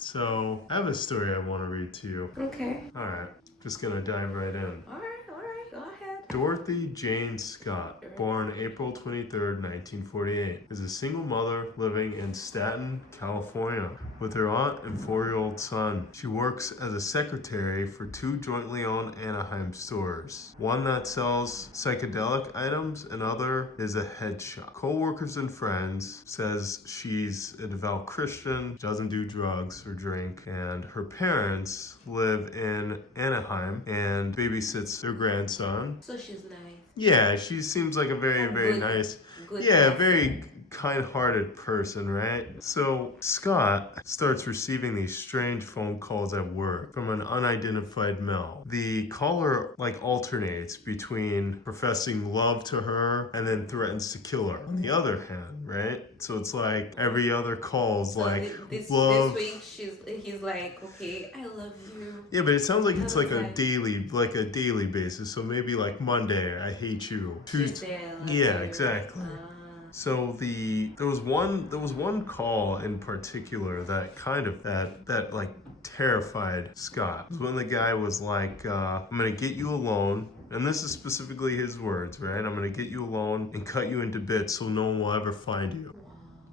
So I have a story I want to read to you. Okay. All right, just gonna dive right in. All right, go ahead. Dorothy Jane Scott, born April 23rd, 1948, is a single mother living in Staten, California, with her aunt and 4-year-old son. She works as a secretary for 2 jointly owned Anaheim stores. One that sells psychedelic items, and other is a head shop. Co-workers and friends says she's a devout Christian, doesn't do drugs or drink, and her parents live in Anaheim and babysits their grandson. So she's nice. Yeah, she seems like a very, A very good- nice, good yeah, person. very kind-hearted person, right? So Scott starts receiving these strange phone calls at work from an unidentified male. The caller alternates between professing love to her and then threatens to kill her on the other hand, right? So it's like every other call's So this love. week he's like, okay, I love you. Yeah, but it sounds like it's like a Okay. daily basis. So maybe like Monday, I hate you. Tuesday, I love Yeah, you. exactly. Ah. So there was one call in particular that terrified Scott. It was when the guy was like, "I'm gonna get you alone." And this is specifically his words, right? "I'm gonna get you alone and cut you into bits so no one will ever find you."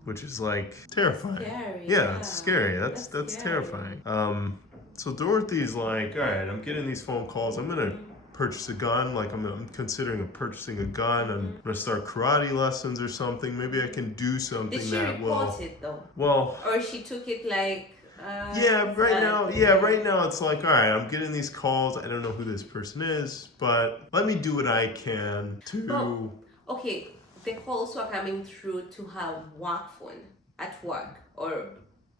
Which is like terrifying. Scary, Yeah, yeah. it's scary. That's That's scary. terrifying. So Dorothy's like, all right, I'm getting these phone calls. I'm gonna purchase a gun. Like I'm considering purchasing a gun. I'm gonna start karate lessons or something. Maybe I can do something Did she that will. report it though? Well, Or she took it like yeah, right now it's like, all right, I'm getting these calls. I don't know who this person is, but let me do what I can to. Well, okay, the calls were coming through to her work phone at work or her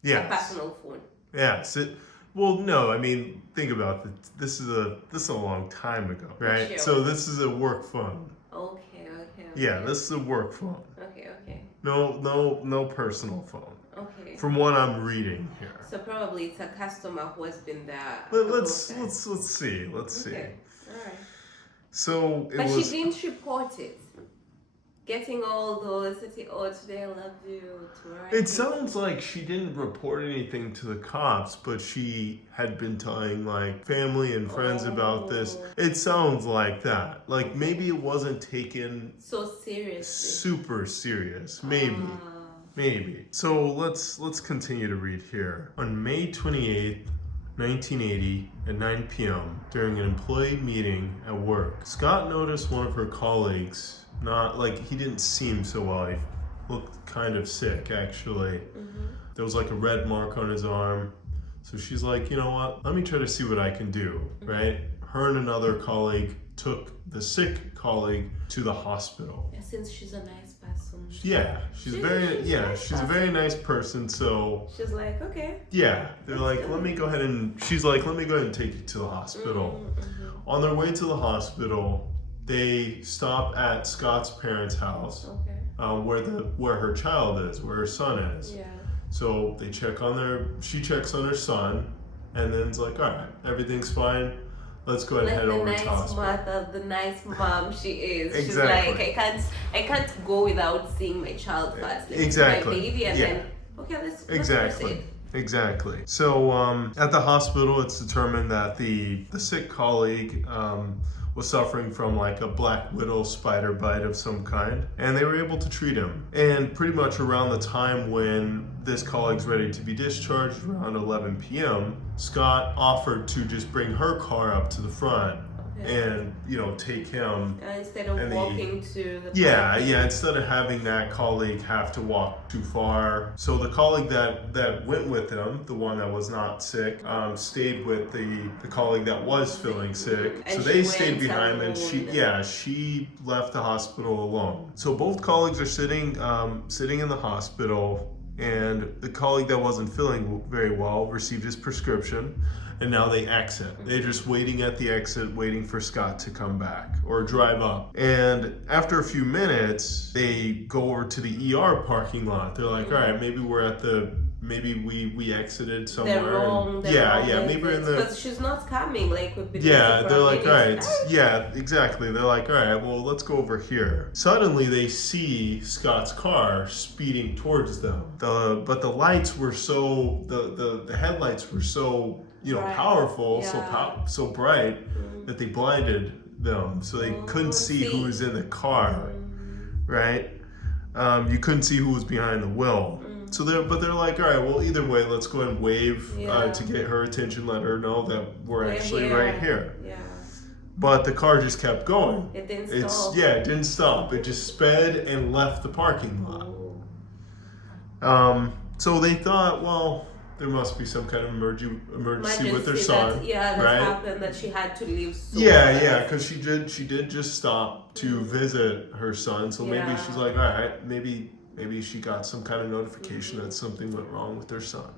Yes. personal phone. Yes. Well, no. I mean, think about it. This is a long time ago, right? Sure. So this is a work phone. Okay. Yeah, this is a work phone. Okay. No personal phone. Okay. From what I'm reading here. So probably it's a customer who has been there. Let's see. Okay. All right. So it But was. she didn't report it. Getting all those, oh, today I love you, tomorrow. It sounds like she didn't report anything to the cops, but she had been telling like family and friends about this. Oh. It sounds like that. Like maybe it wasn't taken So seriously. super serious. Maybe. Ah. Maybe. So let's continue to read here. On May 28th, 1980 at 9 p.m. during an employee meeting at work, Scott noticed one of her colleagues he didn't seem so well. He looked kind of sick actually. There was like a red mark on his arm. So she's like, you know what? Let me try to see what I can do, right? Her and another colleague took the sick colleague to the hospital. Yeah, since she's a nice person. Yeah, she's a very nice person. So She's like, okay. yeah, they're like, let me go ahead and take you to the hospital. On their way to the hospital, they stop at Scott's parents' house, Okay. where her child is, where her son is. Yeah. So she checks on her son, and then it's like, all right, everything's fine. Let's go ahead and head Like the over nice to hospital. mother, the nice mom she is. Exactly. She's like, I can't go without seeing my child first. Let me see Exactly. My baby and Yeah. then let's Exactly. proceed. Exactly. So at the hospital, it's determined that the sick colleague was suffering from like a black widow spider bite of some kind, and they were able to treat him. And pretty much around the time when this colleague's ready to be discharged, around 11 p.m., Scott offered to just bring her car up to the front and take him. Instead of And walking to the Yeah, instead of having that colleague have to walk too far. So the colleague that went with him, the one that was not sick, stayed with the colleague that was feeling sick. And so she they stayed went behind, and she left the hospital alone. So both colleagues are sitting in the hospital, and the colleague that wasn't feeling very well received his prescription. And now they exit. They're just waiting at the exit, waiting for Scott to come back or drive up. And after a few minutes, they go over to the ER parking lot. They're like, all right, maybe we're at the maybe we exited They're somewhere. wrong. Maybe we're in the. Because she's not coming. Like we've been. Yeah, waiting for they're a like, all minute. right, yeah, exactly. They're like, all right, well, let's go over here. Suddenly, they see Scott's car speeding towards them. But the lights were so the headlights were so Bright. powerful, Yeah. so bright that they blinded them, so they couldn't see who was in the car, right? You couldn't see who was behind the wheel. So they're like, all right, well, either way, let's go ahead and wave to get her attention, let her know that we're actually right here. Yeah. But the car just kept going. It didn't stop. It didn't stop. It just sped and left the parking lot. Oh. So they thought, well, there must be some kind of emergency with their son. That right? happened. That she had to leave. So Because she did just stop to visit her son. So maybe Yeah. she's like, all right, maybe she got some kind of notification that something went wrong with their son.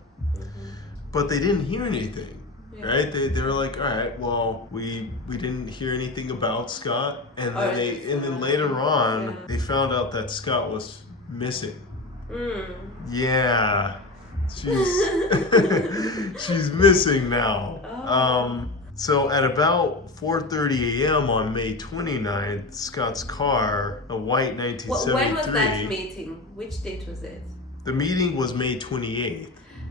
But they didn't hear anything. Yeah. Right? They were like, all right, well, we didn't hear anything about Scott, and then later on they found out that Scott was missing. Yeah, she's missing now. Oh. So at about 4:30 a.m. on May 29th, Scott's car, a white 1973. When was that meeting? Which date was it? The meeting was May 28th.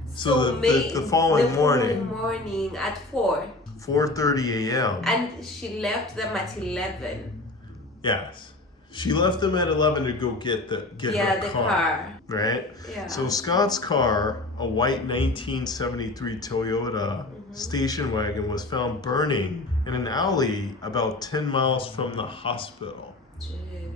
So the following morning at 4:30 a.m. And she left them at 11. Yes. She left them at 11 to go get her car. Right? Yeah. So Scott's car, a white 1973 Toyota station wagon, was found burning in an alley about 10 miles from the hospital. Jeez.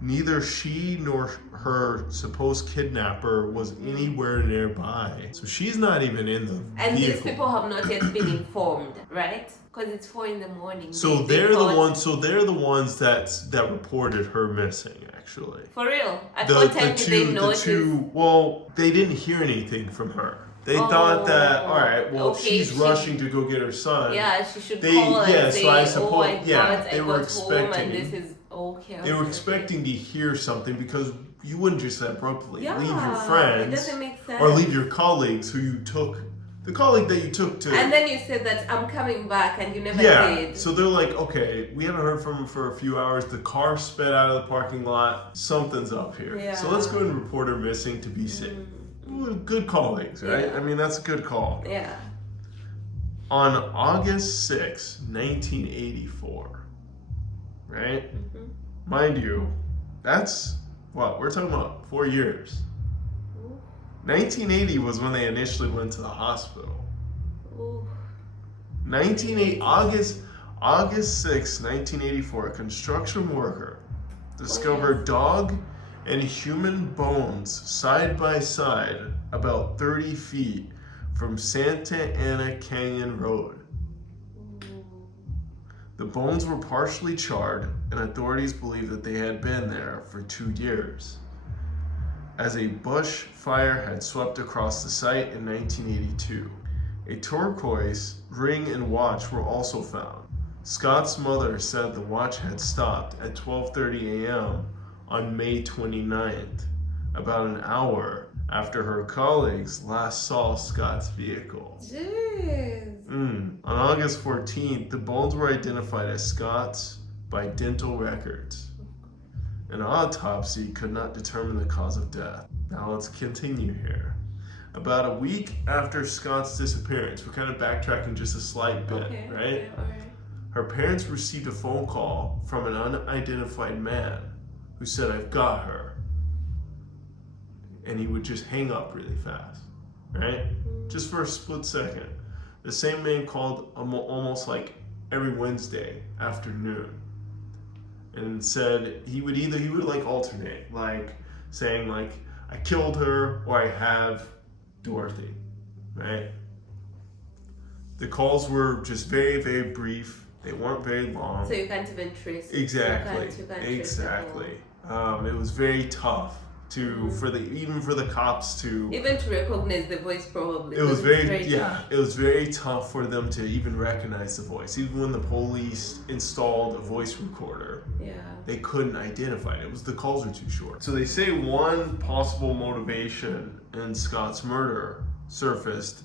Neither she nor her supposed kidnapper was anywhere nearby. So she's not even in the And vehicle. these people have not yet been informed, right? Because it's 4 a.m. So they're the ones that reported her missing, actually. For real? At what time did they notice? Well, they didn't hear anything from her. They thought that, all right, well, she's rushing to go get her son. Yeah, she should call and say, so I suppose, they were expecting. Home and this is okay. They were expecting to hear something, because you wouldn't just abruptly leave your It friends doesn't make sense. or leave your colleagues who you took. The colleague that you took to. And then you said that I'm coming back, and you never did. So they're like, okay, we haven't heard from him for a few hours. The car sped out of the parking lot. Something's up here. Yeah. So let's go ahead and report her missing to be safe. Good colleagues, right? Yeah. I mean, that's a good call. Yeah. On August 6, 1984, right? Mind you, that's what? We're talking about 4 years. 1980 was when they initially went to the hospital. Ooh. August 6, 1984, a construction worker discovered dog and human bones side by side about 30 feet from Santa Ana Canyon Road. The bones were partially charred, and authorities believe that they had been there for 2 years, as a bush fire had swept across the site in 1982. A turquoise ring and watch were also found. Scott's mother said the watch had stopped at 12:30 a.m. on May 29th, about an hour after her colleagues last saw Scott's vehicle. Jeez. On August 14th, the bones were identified as Scott's by dental records. An autopsy could not determine the cause of death. Now let's continue here. About a week after Scott's disappearance, we're kind of backtracking just a slight bit, right? Okay, all right. Her parents received a phone call from an unidentified man who said, "I've got her." And he would just hang up really fast, right? Just for a split second. The same man called almost like every Wednesday afternoon, and said he would like alternate, like saying like, "I killed her," or "I have Dorothy," right? The calls were just very, very brief. They weren't very long. So you can't even trace it. Exactly. You can't Exactly. It was very tough to for the cops to. Even to recognize the voice, probably. It was because very, it's it was very tough for them to even recognize the voice. Even when the police installed a voice recorder, Yeah. they couldn't identify it. It was the calls were too short. So they say one possible motivation in Scott's murder surfaced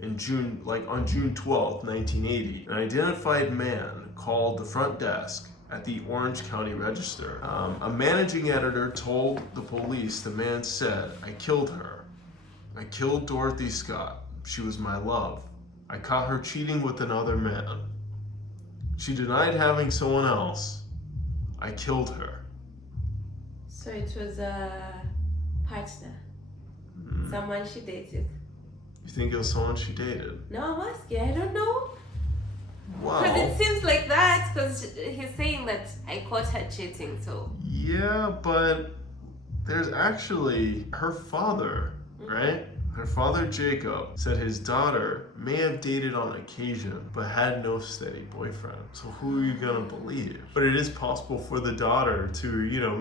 in June, like on June 12th, 1980. An identified man called the front desk at the Orange County Register. A managing editor told the police the man said, "I killed her. I killed Dorothy Scott. She was my love. I caught her cheating with another man. She denied having someone else. I killed her." So it was a partner. Someone she dated. You think it was someone she dated? No, I'm asking. I don't know. Because Wow. it seems like that. Because he's saying that I caught her cheating. So. Yeah, but there's actually her father, right? Her father, Jacob, said his daughter may have dated on occasion, but had no steady boyfriend. So who are you gonna believe? But it is possible for the daughter to,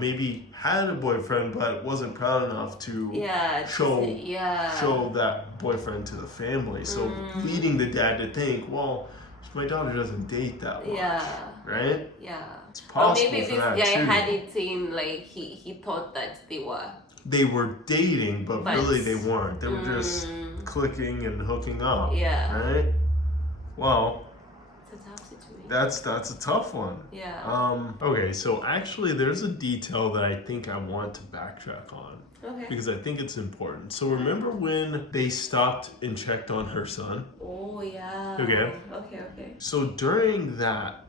maybe had a boyfriend, but wasn't proud enough to Yeah. show that boyfriend to the family. So leading the dad to think, well, my daughter doesn't date that much, right? Yeah. It's Or possible maybe for this that guy too. had it in like he thought that they were. They were dating, but But- really they weren't. They were just clicking and hooking up. Yeah. Right? Well, It's a tough situation. that's a tough one. Yeah. Okay, so actually there's a detail that I think I want to backtrack on Okay. because I think it's important. So remember when they stopped and checked on her son? Oh yeah. Okay. Okay. So during that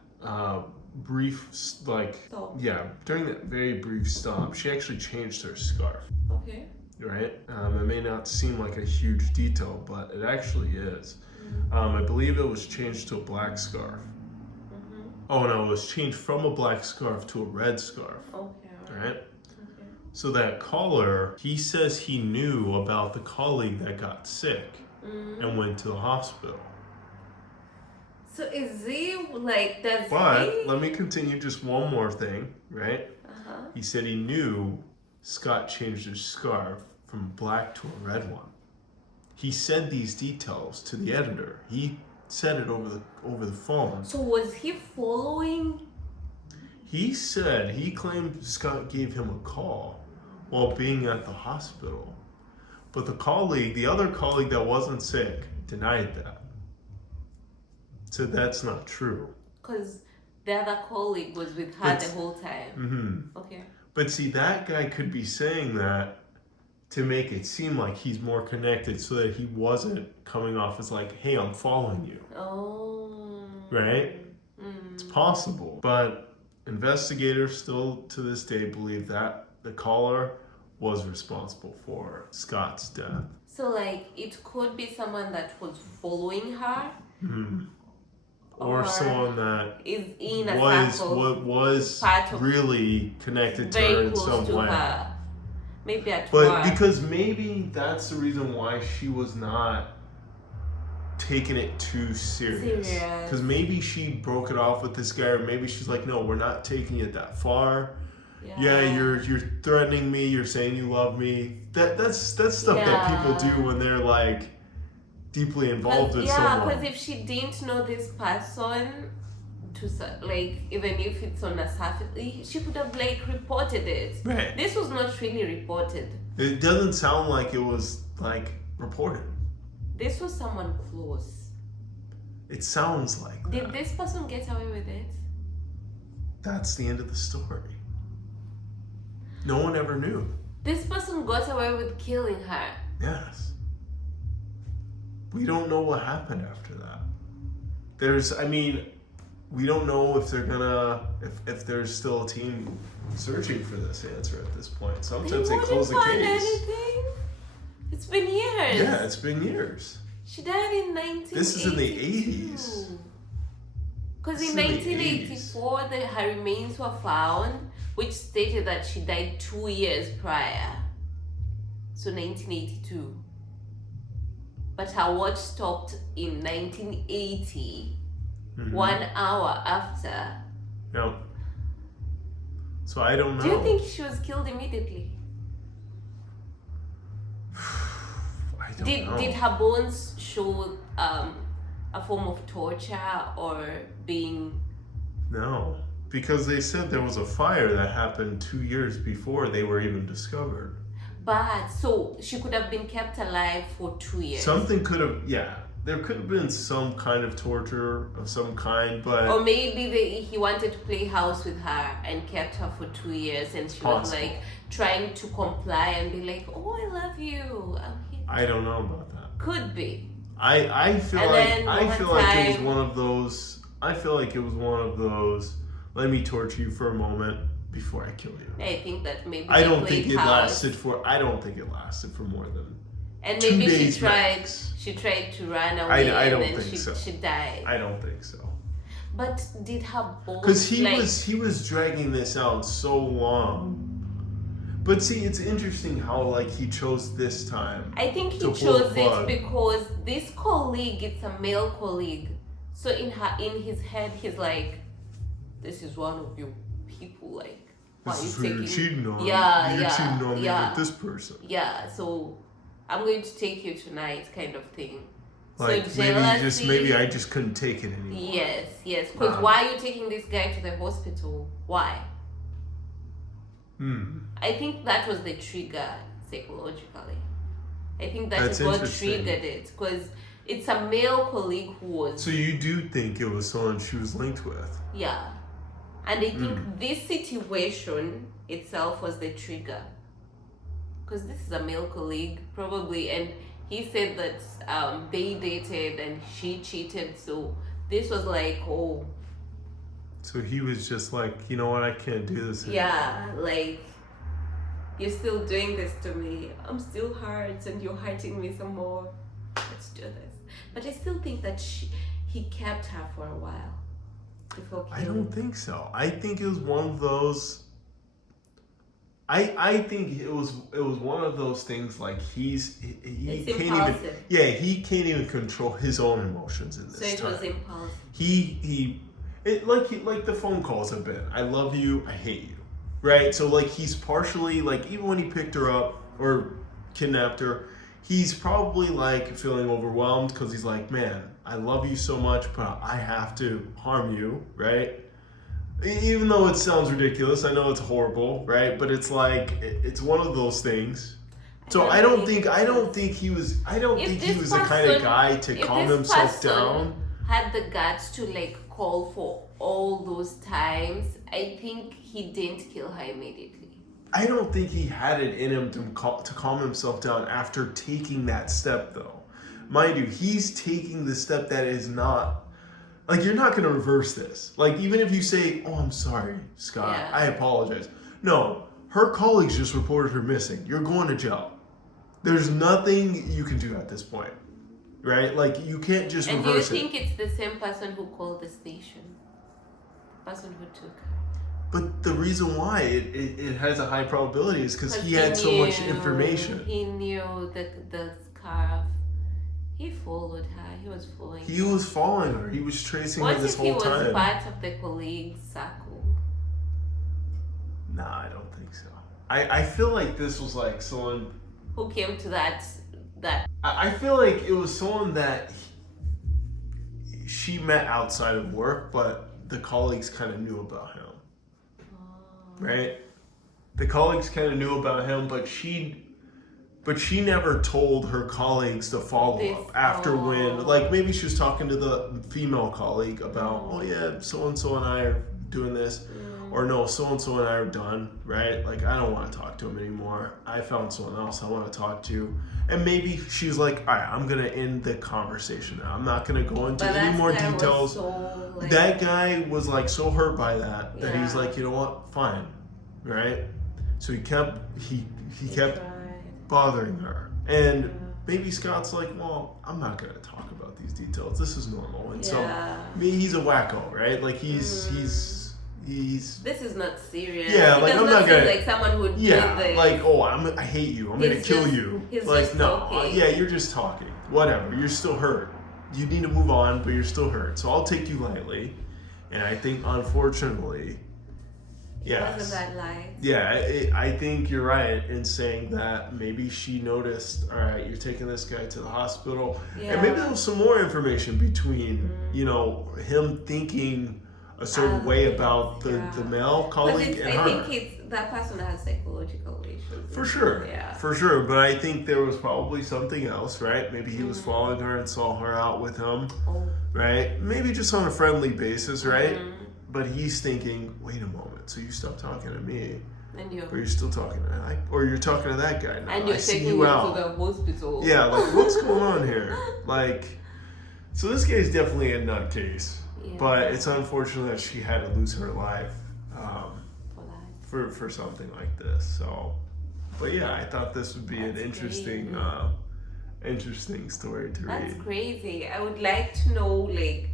brief, Stop. during that very brief stop, she actually changed her scarf. Okay. Right? It may not seem like a huge detail, but it actually is. I believe it was changed to a black scarf. Oh no, it was changed from a black scarf to a red scarf. Okay. Right? Okay. So that caller, he says he knew about the colleague that got sick and went to the hospital. So is he like does But he? let me continue just one more thing, right? Uh-huh. He said he knew Scott changed his scarf from black to a red one. He said these details to the editor. He said it over the phone. So was he following? He claimed Scott gave him a call while being at the hospital. But the other colleague that wasn't sick, denied that. Said that's not true. Because the other colleague was with her the whole time. Mm-hmm. Okay. But see, that guy could be saying that to make it seem like he's more connected so that he wasn't coming off as like, hey, I'm following you. Oh. Right? It's possible. But investigators still to this day believe that the caller was responsible for Scott's death. So like it could be someone that was following her. Or someone that is in a circle was part of- really connected to her very in close some to way. her. Maybe at But work. because maybe that's the reason why she was not taking it too serious. Serious. Because maybe she broke it off with this guy, or maybe she's like, no, we're not taking it that far. Yeah, you're threatening me. You're saying you love me. That's stuff that people do when they're like deeply involved with someone. because if she didn't know this person, like even if it's on a surface, she could have like reported it. Right. This was not really reported. It doesn't sound like it was like reported. This was someone close. It sounds like Did that. this person get away with it? That's the end of the story. No one ever knew. This person got away with killing her. Yes. We don't know what happened after that. We don't know if they're gonna, if there's still a team searching for this answer at this point. Sometimes they close the wouldn't find case. anything. It's been years. Yeah, it's been years. She died in 1982. This is in the 80s. Because This in is in the 1984, her remains were found, which stated that she died 2 years prior. So 1982. But her watch stopped in 1980, 1 hour after. No. So I don't know. Do you think she was killed immediately? don't know. Did her bones show a form of torture or being? No, because they said there was a fire that happened 2 years before they were even discovered. But so she could have been kept alive for 2 years. Something could have, yeah. There could have been some kind of torture of some kind, but Or maybe he wanted to play house with her and kept her for 2 years, and she was Possible. like trying to comply and be like, "Oh, I love you. I'm here." I don't know about that. Could be. I feel And like then I one feel like it was time- one of those. I feel like it was one of those. Let me torture you for a moment before I kill you. I think that maybe I they don't played think it house. lasted for. I don't think it lasted for more than. And 2 maybe days she tried. max. She tried to run away, I don't and then think she so. she died. I don't think so. But did her bones? Because he like, was dragging this out so long. But see, it's interesting how like he chose this time. I think he to pull chose the plug. it because this colleague, it's a male colleague. So in his head, he's like, "This is one of your people. Like, why This is are who you you're taking?" cheating on. Yeah, You're yeah, cheating on me yeah. with this person. Yeah. So I'm going to take you tonight, kind of thing. Like so maybe I just couldn't take it anymore. Yes. Because Wow. why are you taking this guy to the hospital? Why? I think that was the trigger psychologically. I think That's is what interesting. triggered it because it's a male colleague who was So you do think it was someone she was linked with? yeah, and I think this situation itself was the trigger because this is a male colleague probably, and he said that they dated and she cheated, so this was like oh So he was just like, you know what, I can't do this anymore. yeah, like you're still doing this to me. I'm still hurt and you're hurting me some more. Let's do this. But I still think that he kept her for a while before I killing. don't think so. I think it was one of those. I think it was one of those things like he It's can't impulsive. even he can't even control his own emotions in this So it time. was impulsive. Like the phone calls have been, I love you, I hate you, right? So like he's partially like even when he picked her up or kidnapped her, he's probably like feeling overwhelmed because he's like, man, I love you so much, but I have to harm you, right? Even though it sounds ridiculous, I know it's horrible, right? But it's like it's one of those things. So I don't think he was the kind of guy to if calm this himself person down. had the guts to like call for all those times, I think he didn't kill her immediately. I don't think he had it in him to calm himself down after taking that step, though. Mind you, he's taking the step that is not like you're not going to reverse this. Like even if you say, "Oh, I'm sorry, Scott, Yeah. I apologize." No, her colleagues just reported her missing. You're going to jail. There's nothing you can do at this point, right? Like you can't just And do you reverse it. think it's the same person who called the station? The person who took her? But the reason why it has a high probability is because he had so much information. He knew the scarf. He followed her. He was following He her. was following her. He was tracing What her this if he whole was time. part of the colleagues' circle? Nah, I don't think so. I feel like this was like someone. Who came to that I feel like it was someone that she met outside of work, but the colleagues kind of knew about him, right? The colleagues kind of knew about him, but she never told her colleagues to follow up after when, like maybe she was talking to the female colleague about, oh yeah, so and so and I are doing this, or no, so and so and I are done, right? Like I don't want to talk to him anymore. I found someone else I want to talk to, and maybe she's like, all right, I'm gonna end the conversation now. I'm not gonna go into any more details. That guy was like so hurt by that he's Yeah. like, you know what, fine, right? So he kept bothering her, and maybe Scott's like, well, I'm not gonna talk about these details. This is normal, and so I mean, he's a wacko, right? Like he's This is not serious. Yeah, He like, does I'm not not seem gonna- like someone who yeah, did this. like oh, I hate you. I'm gonna He's kill just- you. he's Like just no, talking. yeah, you're just talking. Whatever, you're still hurt. You need to move on, but you're still hurt. So I'll take you lightly, and I think unfortunately, Yes. Wasn't that light? Yeah, I think you're right in saying that maybe she noticed, all right, you're taking this guy to the hospital. Yeah. And maybe there was some more information between, him thinking a certain way about the male colleague and I her. think it's that person has psychological issues. For sure. Yeah. For sure. But I think there was probably something else, right? Maybe he was following her and saw her out with him, Oh. right? Maybe just on a friendly basis, right? Mhm. But he's thinking, wait a moment, so you stopped talking to me, And you're or you're still talking to or you're talking to that guy now. and you're I see taking you him out. to the hospital. Yeah, like what's going on here? Like, so this guy's definitely a nutcase. Yeah. But it's unfortunate that she had to lose her life For that. for something like this. So, but yeah, I thought this would be an That's interesting interesting story to That's read. crazy. I would like to know, like,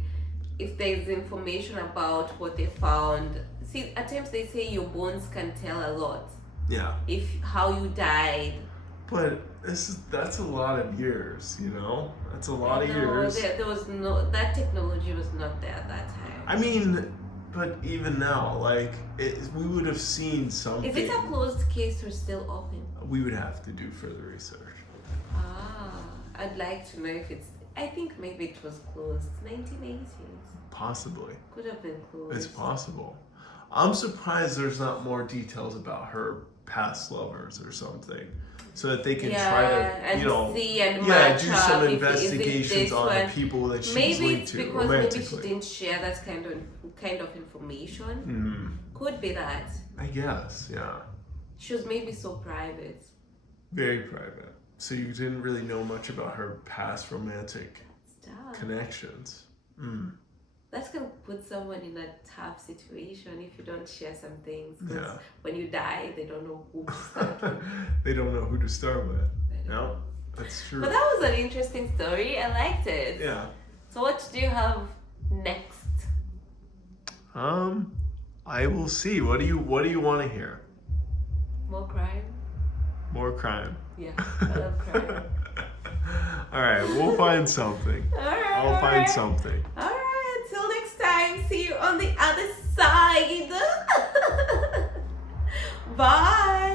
if there's information about what they found. See, at times they say your bones can tell a lot. Yeah, If how you died. but that's a lot of years. That's a lot of years. There was no that technology was not there at that time. I mean, but even now, like we would have seen something. If it's a closed case or still open? We would have to do further research. I'd like to know if it's. I think maybe it was closed. 1980s. Possibly. Could have been closed. It's possible. I'm surprised there's not more details about her past lovers or something, so that they can try to, and see and match do up some if- is it investigations this on one? the people that she's Maybe linked it's to because maybe she romantically. didn't share that kind of information. Could be that. I guess, yeah. She was maybe so private. Very private. So you didn't really know much about her past romantic Stop. connections. That can put someone in a tough situation if you don't share some things. 'Cause Yeah. when you die, they don't know who to start with. They don't know who to start with. They don't No, that's true. But that was an interesting story. I liked it. Yeah. So what do you have next? I will see. What do you want to hear? More crime? More crime. Yeah, I love crime. All right, we'll find something. Alright. I'll find something. Alright, until next time. See you on the other side. Bye.